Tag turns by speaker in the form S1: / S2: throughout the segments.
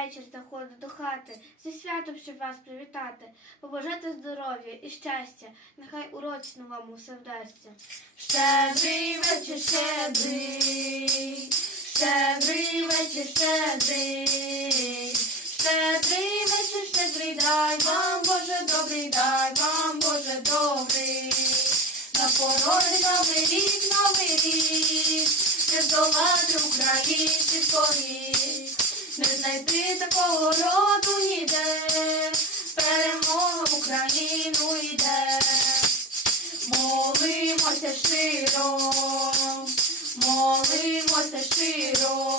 S1: вечір заходить до хати, зі святом, щоб вас привітати, побажати здоров'я і щастя, нехай урочно вам усе вдасться. Щедрий вечір, щедрий, щедрий вечір, щедрий, щедрий вечір, щедрий, дай вам, Боже, добрий, дай вам, Боже, добрий. На порозі новий рік, новий рік, не здолати український поріг, не знайти такого роду ніде, перемога в Україну йде. Молимося щиро, молимося щиро,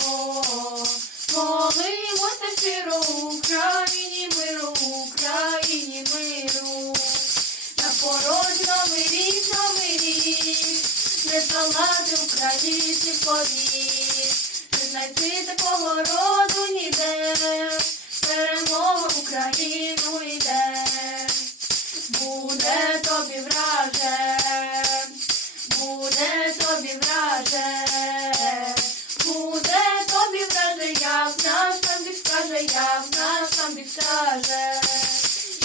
S1: молимося щиро Україні миру, Україні миру. На порозі новий рік, новий рік, не здолати український поріг, не знайти такого роду Україну йде. Буде тобі враже, буде тобі враже, буде тобі враже, як наш там бік скаже, як наш там бік скаже.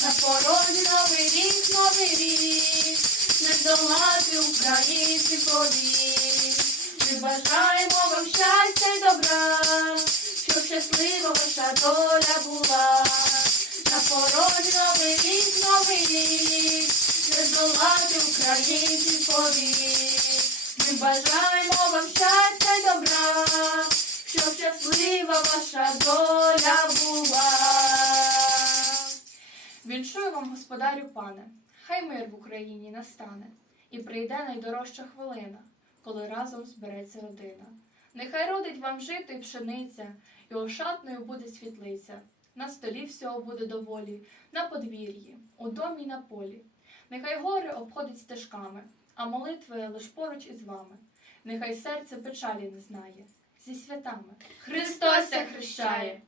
S1: На порозі новий рік, новий рік, не здолати український поріг. Ми бажаємо вам щастя й добра, щоб щаслива ваша доля була. На порозі новий рік, новий не здолати український поріг. Ми бажаємо вам щастя й добра, щоб щаслива ваша доля була.
S2: Віншую вам, господарю пане, хай мир в Україні настане, і прийде найдорожча хвилина, коли разом збереться родина. Нехай родить вам жито і пшениця, і ошатною буде світлиця. На столі всього буде доволі, на подвір'ї, у домі на полі. Нехай гори обходить стежками, а молитви лиш поруч із вами. Нехай серце печалі не знає, зі святами. Христос хрещає!